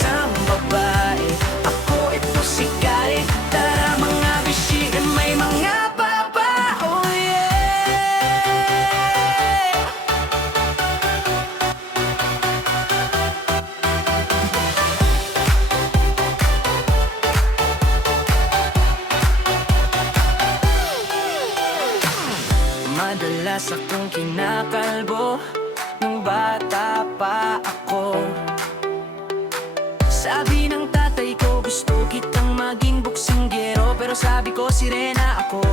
isang babae. Ako ito si Kari. Tara mga bishi, may mga papa. Oh yeah. Madalas akong kinakalbo nung bata pa ako. Sabi ng tatay ko, gusto kitang maging buksinggero, pero sabi ko, sirena ako.